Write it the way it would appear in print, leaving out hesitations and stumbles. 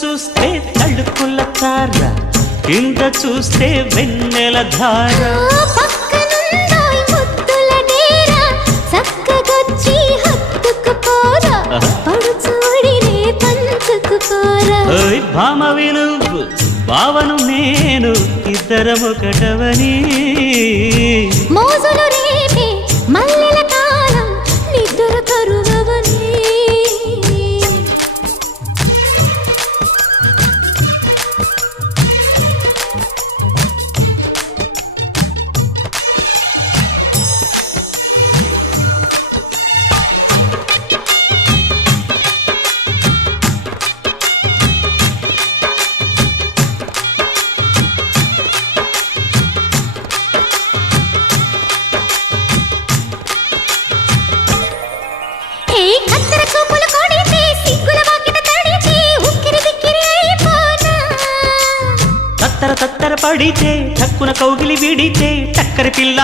చూస్తే తళుకుల తార, కింద చూస్తే వెన్నెల ధార. పక్కనుందోయ్ ముద్దుల డేరా, చక్కగొచ్చి హత్తుకుపోరా, పడుచూడినే పంచుకుపోరా. ఓయ్ భామవి నువ్వు, భావను నేను, ఇద్దరమొకటవని. మోజులు రేపే మల్లెల కాలం, నిద్ర కరువవని. తత్తర తత్తర పడితే, చక్కున కౌగిలి విడితే, చక్కరి పిల్ల